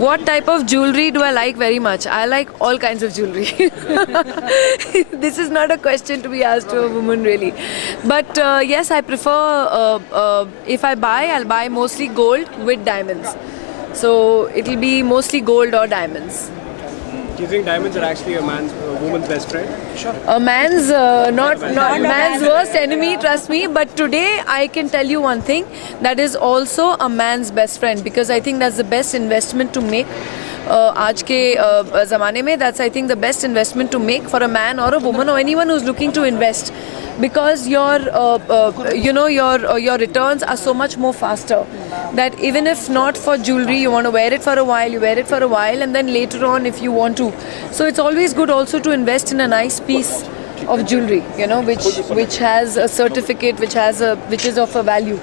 What type of jewelry do I like very much? I like all kinds of jewelry. This is not a question to be asked to a woman, really. But yes, I prefer, if I buy, I'll buy mostly gold with diamonds. So it'll be mostly gold or diamonds. Do you think diamonds are actually a woman's best friend? Sure. A man's not man's worst enemy, trust me. But today I can tell you one thing, that is also a man's best friend, because I think that's the best investment to make. आज के ज़माने में, that's I think the best investment to make for a man or a woman or anyone who's looking to invest, because your your returns are so much more faster, that even if not for jewelry, you want to wear it for a while, you wear it for a while, and then later on if you want to. So it's always good also to invest in a nice piece of jewelry, which has a certificate, which is of a value.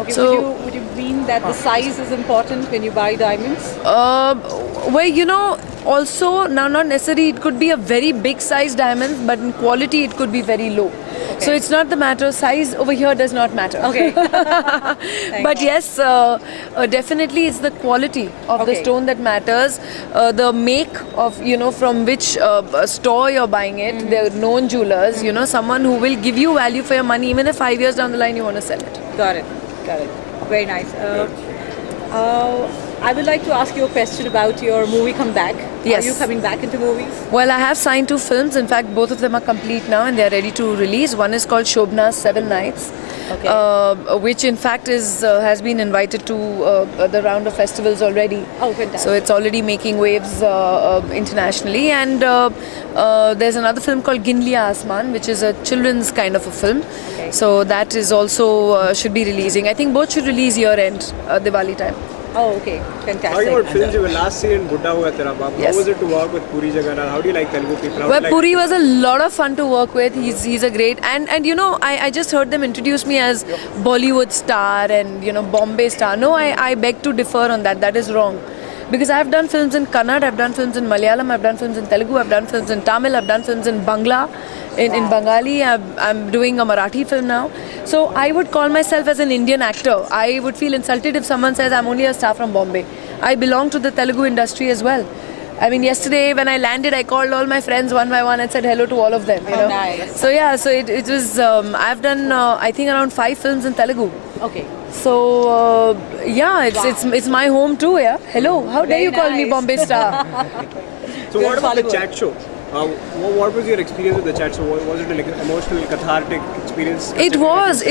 Okay, So, would you mean that the size is important when you buy diamonds? well, also now not necessarily it could be a very big size diamond, but in quality it could be very low. Okay. So it's not the matter. Size over here does not matter. Okay. But yes, definitely it's the quality of the Okay. stone that matters. The make of, from which store you're buying it. They're known jewelers. Someone who will give you value for your money, even if 5 years down the line you want to sell it. Got it. Very nice. I would like to ask you a question about your movie comeback. Yes. Are you coming back into movies? Well, I have signed 2 films. In fact, both of them are complete now and they are ready to release. One is called Shobna's 7 Nights, which in fact has been invited to the round of festivals already. Oh, fantastic. So it's already making waves internationally. And there's another film called Ginliya Asman, which is a children's kind of a film. Okay. So that is also should be releasing. I think both should release year-end, Diwali time. Oh, okay. Fantastic. Talking about films, you were last seen in Buddha Hua Tera Baap. Yes. How was it to work with Puri Jagannath? How do you like Telugu people? How Well, do you like Puri was a lot of fun to work with. He's a great, and I just heard them introduce me as Bollywood star and Bombay star. No, I beg to differ on that. That is wrong. Because I've done films in Kannada, I've done films in Malayalam, I've done films in Telugu, I've done films in Tamil, I've done films in Bangla, in Bengali, I'm doing a Marathi film now. So I would call myself as an Indian actor. I would feel insulted if someone says I'm only a star from Bombay. I belong to the Telugu industry as well. I mean, yesterday when I landed, I called all my friends one by one and said hello to all of them. Oh, nice. So yeah, so it was, I've done I think around 5 films in Telugu. Okay. So yeah, it's my home too. Yeah. Hello. How dare Very you call me nice. Bombay star? So what about the Bollywood. chat show? What was your experience with the chat show? Was it an emotional, cathartic experience? It was,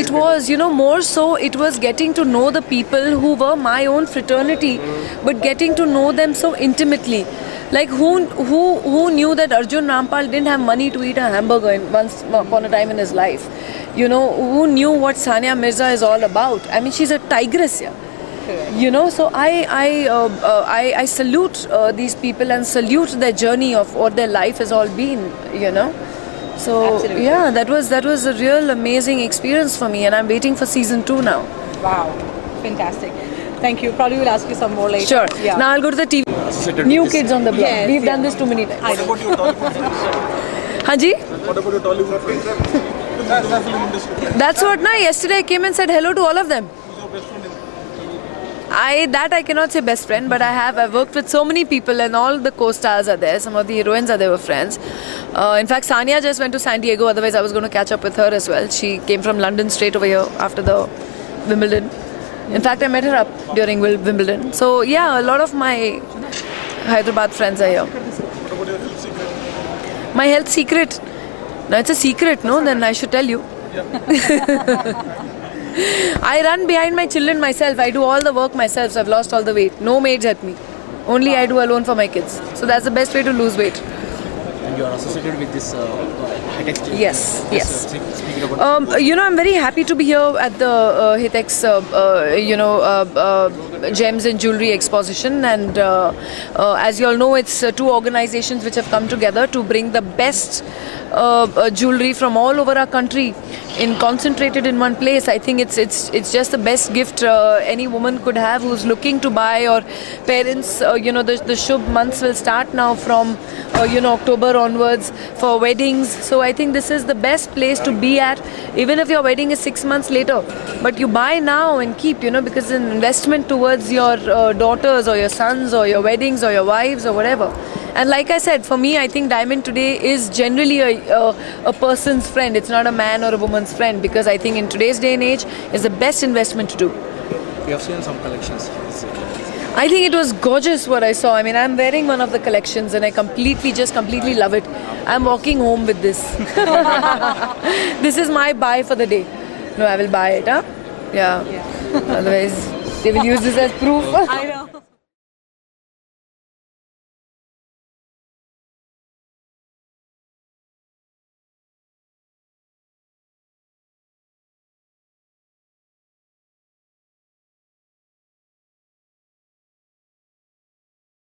more so it was getting to know the people who were my own fraternity, but getting to know them so intimately. Like who knew that Arjun Rampal didn't have money to eat a hamburger once upon a time in his life? Who knew what Sania Mirza is all about? I mean, she's a tigress, yeah. So I salute these people and salute their journey of what their life has all been, So Absolutely. yeah, that was a real amazing experience for me, and I'm waiting for season 2 now. Wow. Fantastic. Thank you. Probably will ask you some more later. Sure. Yeah. Now I'll go to the TV. New Kids on the Block. Yes, We've done yeah. this too many times. I know. Hanji? What about your Tollywood? That's what now. Yesterday I came and said hello to all of them. I cannot say best friend, but I've worked with so many people and all the co-stars are there. Some of the heroines are there, were friends. In fact, Sania just went to San Diego, otherwise I was going to catch up with her as well. She came from London straight over here after the Wimbledon. In fact, I met her up during Wimbledon. So yeah, a lot of my Hyderabad friends are here. My health secret? No, it's a secret, no? Then I should tell you. I run behind my children myself. I do all the work myself, so I've lost all the weight. No maids help me. Only I do alone for my kids. So that's the best way to lose weight. And you are associated with this high-tech team. Yes, yes. Speaking about I'm very happy to be here at the Hitex, Gems and Jewelry Exposition, and as you all know, it's 2 organizations which have come together to bring the best jewelry from all over our country concentrated in one place. I think it's just the best gift any woman could have who's looking to buy, or parents. The Shubh months will start now from October onwards for weddings. So I think this is the best place to be at, even if your wedding is 6 months later. But you buy now and keep, because it's an investment towards your daughters or your sons or your weddings or your wives or whatever. And like I said, for me, I think diamond today is generally a person's friend. It's not a man or a woman's friend, because I think in today's day and age, it's the best investment to do. We have seen some collections. I think it was gorgeous what I saw. I mean, I'm wearing one of the collections and I completely love it. I'm walking home with this. This is my buy for the day. No, I will buy it, huh? Yeah. Otherwise, they will use this as proof. I know.